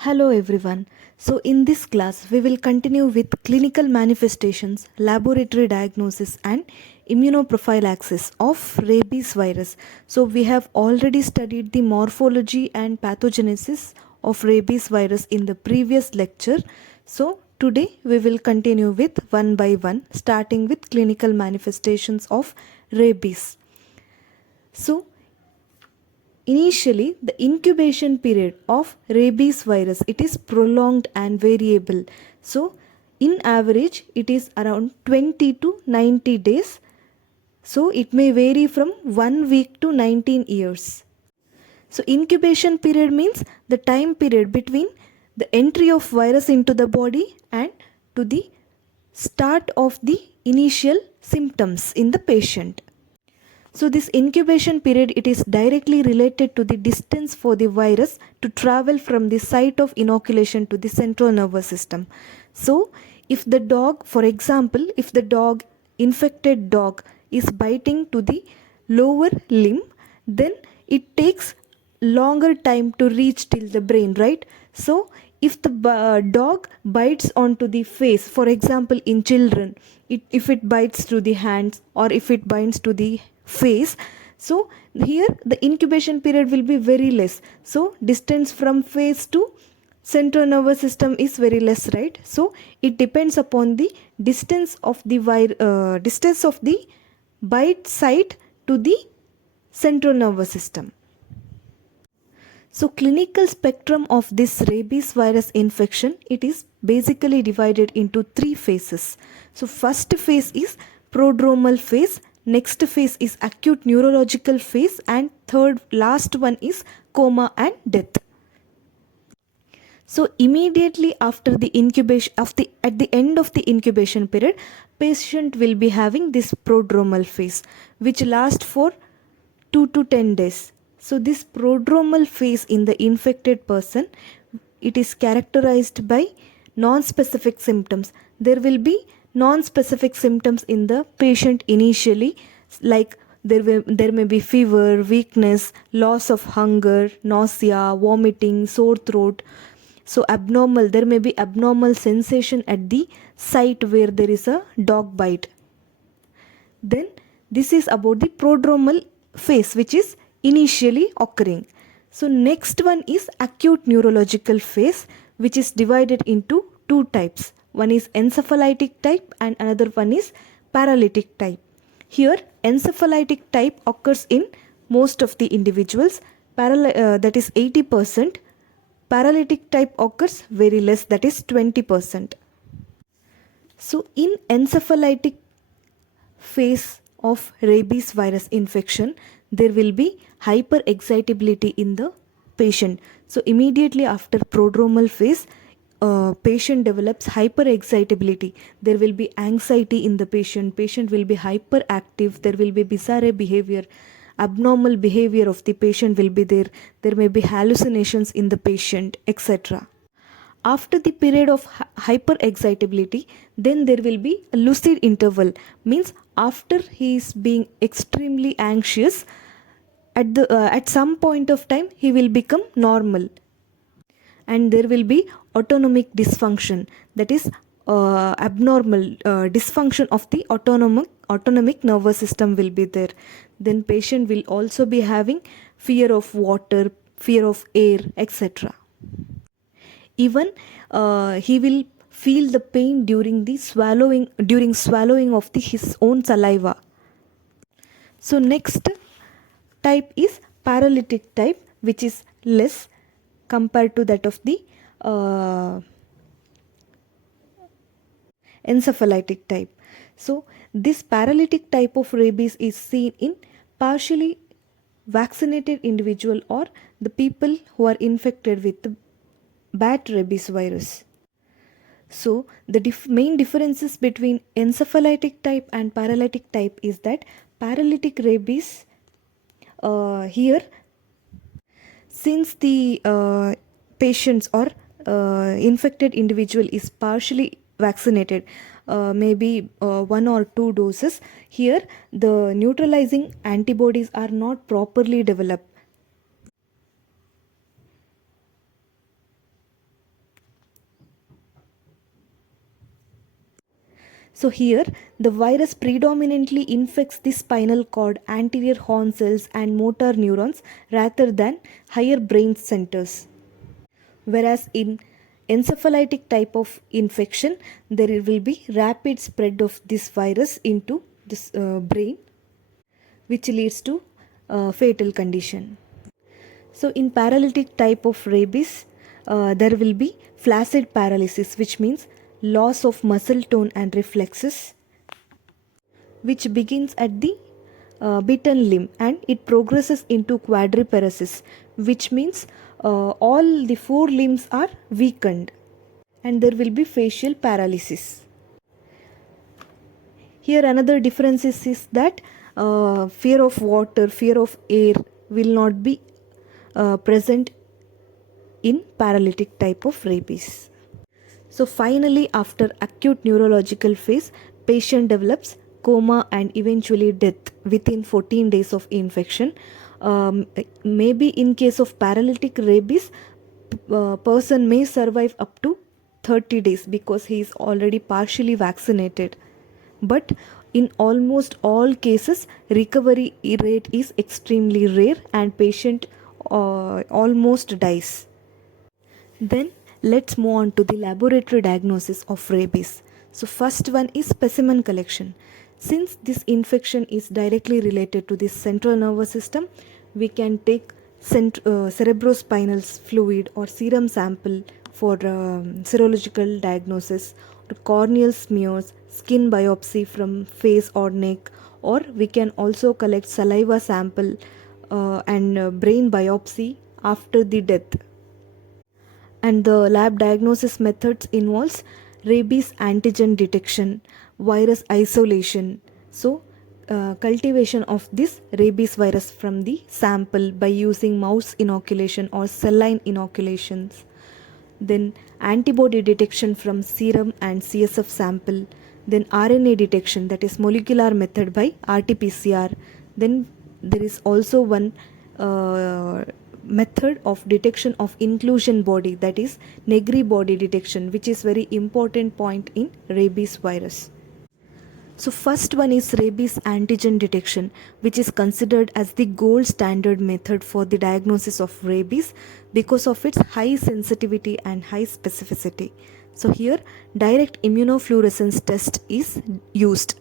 Hello everyone. So in this class we will continue with clinical manifestations, laboratory diagnosis and immunoprophylaxis of rabies virus. So we have already studied the morphology and pathogenesis of rabies virus in the previous lecture. So today we will continue with one by one, starting with clinical manifestations of rabies. So initially, the incubation period of rabies virus, it is prolonged and variable. So, in average, it is around 20 to 90 days. So, it may vary from 1 week to 19 years. So, incubation period means the time period between the entry of virus into the body and to the start of the initial symptoms in the patient. So this incubation period, it is directly related to the distance for the virus to travel from the site of inoculation to the central nervous system. So if the dog, for example, if the infected dog is biting to the lower limb, then it takes longer time to reach till the brain, right? So if the dog bites onto the face, for example in children, if it bites to the hands or if it bites to the face, so here the incubation period will be very less. So distance from face to central nervous system is very less, right? So it depends upon the distance of the bite site to the central nervous system. So clinical spectrum of this rabies virus infection, it is basically divided into three phases. So first phase is prodromal phase, next phase is acute neurological phase, and last one is coma and death. So immediately after the incubation at the end of the incubation period, patient will be having this prodromal phase which lasts for 2 to 10 days. So this prodromal phase in the infected person, it is characterized by non-specific symptoms. There will be non-specific symptoms in the patient initially, like there may be fever, weakness, loss of hunger, nausea, vomiting, sore throat. So there may be abnormal sensation at the site where there is a dog bite. Then this is about the prodromal phase which is initially occurring. So next one is acute neurological phase, which is divided into two types. One is encephalitic type and another one is paralytic type. Here encephalitic type occurs in most of the individuals, that is 80%. Paralytic type occurs very less, that is 20%. So in encephalitic phase of rabies virus infection, there will be hyperexcitability in the patient. So immediately after prodromal phase, patient develops hyperexcitability. There will be anxiety in the patient will be hyperactive, there will be bizarre behavior, abnormal behavior of the patient will be there may be hallucinations in the patient, etc. After the period of hyperexcitability, then there will be a lucid interval, means after he is being extremely anxious, at some point of time he will become normal, and there will be autonomic dysfunction, that is abnormal dysfunction of the autonomic nervous system will be there. Then patient will also be having fear of water, fear of air, etc. Even he will feel the pain during swallowing of his own saliva. So next type is paralytic type, which is less compared to that of the encephalitic type. So this paralytic type of rabies is seen in partially vaccinated individual or the people who are infected with the bat rabies virus. So the main differences between encephalitic type and paralytic type is that paralytic rabies, here, since the patients or infected individual is partially vaccinated, maybe 1 or 2 doses, here the neutralizing antibodies are not properly developed. So here the virus predominantly infects the spinal cord, anterior horn cells and motor neurons rather than higher brain centers. Whereas in encephalitic type of infection, there will be rapid spread of this virus into this brain, which leads to fatal condition. So in paralytic type of rabies, there will be flaccid paralysis, which means loss of muscle tone and reflexes, which begins at the bitten limb and it progresses into quadriparesis, which means all the four limbs are weakened, and there will be facial paralysis. Here another difference is that fear of water, fear of air will not be present in paralytic type of rabies. So finally, after acute neurological phase, patient develops coma and eventually death within 14 days of infection. Maybe in case of paralytic rabies, person may survive up to 30 days because he is already partially vaccinated. But in almost all cases, recovery rate is extremely rare and patient almost dies. Then let's move on to the laboratory diagnosis of rabies. So first one is specimen collection. Since this infection is directly related to the central nervous system, we can take cerebrospinal fluid or serum sample for serological diagnosis, or corneal smears, skin biopsy from face or neck, or we can also collect saliva sample and brain biopsy after the death. And the lab diagnosis methods involves rabies antigen detection, virus isolation. So cultivation of this rabies virus from the sample by using mouse inoculation or saline inoculations. Then antibody detection from serum and CSF sample. Then RNA detection, that is molecular method by RT-PCR. Then there is also one method of detection of inclusion body, that is Negri body detection, which is very important point in rabies virus. So first one is rabies antigen detection, which is considered as the gold standard method for the diagnosis of rabies because of its high sensitivity and high specificity. So here direct immunofluorescence test is used.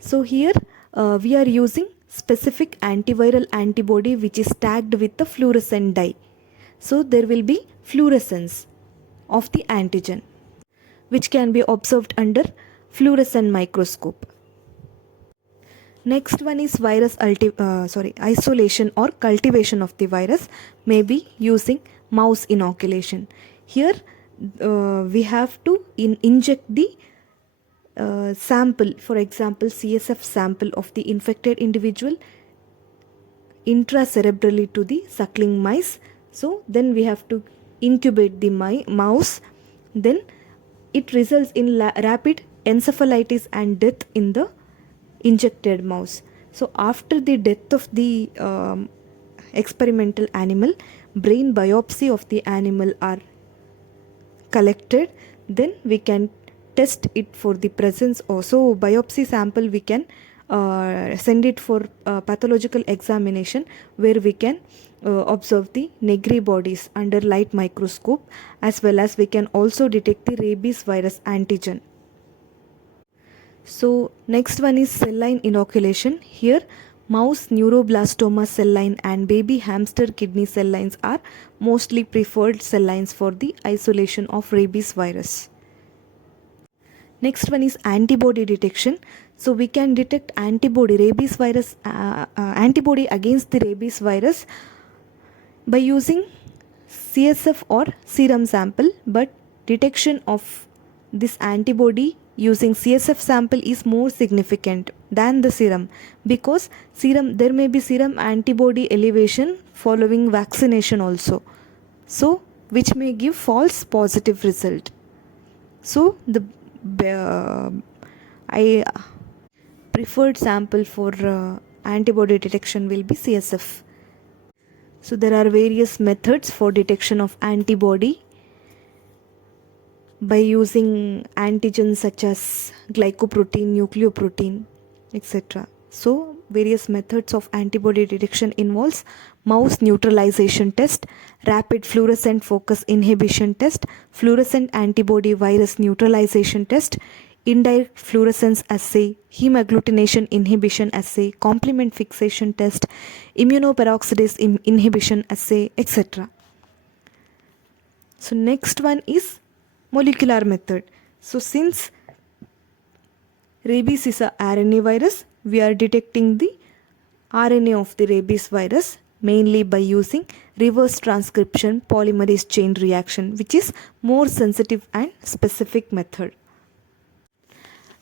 So here we are using specific antiviral antibody which is tagged with the fluorescent dye. So there will be fluorescence of the antigen which can be observed under fluorescent microscope. Next one is virus isolation or cultivation of the virus, may be using mouse inoculation. Here we have to inject the sample, for example CSF sample of the infected individual intracerebrally to the suckling mice. So then we have to incubate the mouse. Then it results in rapid encephalitis and death in the injected mouse. So after the death of the experimental animal, brain biopsy of the animal are collected. Then we can test it for the presence. Also biopsy sample we can send it for pathological examination, where we can observe the Negri bodies under light microscope, as well as we can also detect the rabies virus antigen. So next one is cell line inoculation. Here mouse neuroblastoma cell line and baby hamster kidney cell lines are mostly preferred cell lines for the isolation of rabies virus. Next one is antibody detection. So we can detect antibody rabies virus antibody against the rabies virus by using CSF or serum sample, but detection of this antibody using CSF sample is more significant than the serum, because serum there may be serum antibody elevation following vaccination also, so which may give false positive result. So the I preferred sample for antibody detection will be CSF. So there are various methods for detection of antibody by using antigens such as glycoprotein, nucleoprotein, etc. So various methods of antibody detection involves mouse neutralization test, rapid fluorescent focus inhibition test, fluorescent antibody virus neutralization test, indirect fluorescence assay, hemagglutination inhibition assay, complement fixation test, immunoperoxidase inhibition assay, etc. So next one is molecular method. So since rabies is a RNA virus, we are detecting the RNA of the rabies virus mainly by using reverse transcription polymerase chain reaction, which is more sensitive and specific method.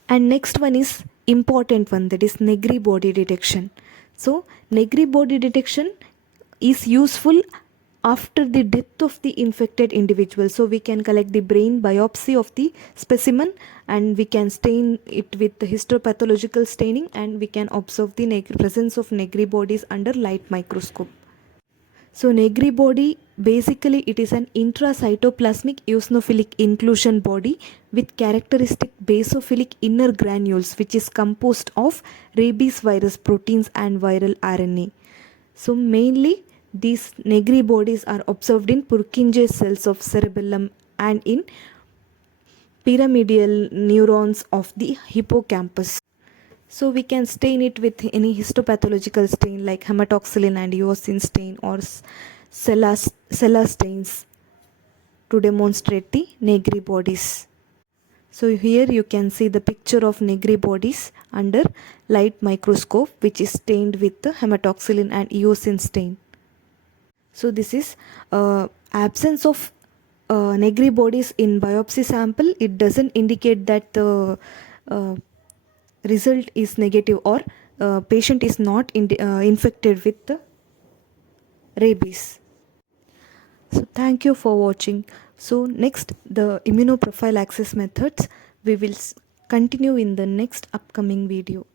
And next one is important one, that is Negri body detection. So Negri body detection is useful after the death of the infected individual. So we can collect the brain biopsy of the specimen and we can stain it with the histopathological staining, and we can observe the presence of Negri bodies under light microscope. So Negri body, basically it is an intracytoplasmic eosinophilic inclusion body with characteristic basophilic inner granules, which is composed of rabies virus proteins and viral RNA. So mainly these Negri bodies are observed in Purkinje cells of cerebellum and in pyramidal neurons of the hippocampus. So we can stain it with any histopathological stain like hematoxylin and eosin stain or Sella stains to demonstrate the Negri bodies. So here you can see the picture of Negri bodies under light microscope, which is stained with the hematoxylin and eosin stain. So this is absence of Negri bodies in biopsy sample. It doesn't indicate that the result is negative or patient is not infected with the rabies. So thank you for watching. So next, the immunoprophylaxis methods we will continue in the next upcoming video.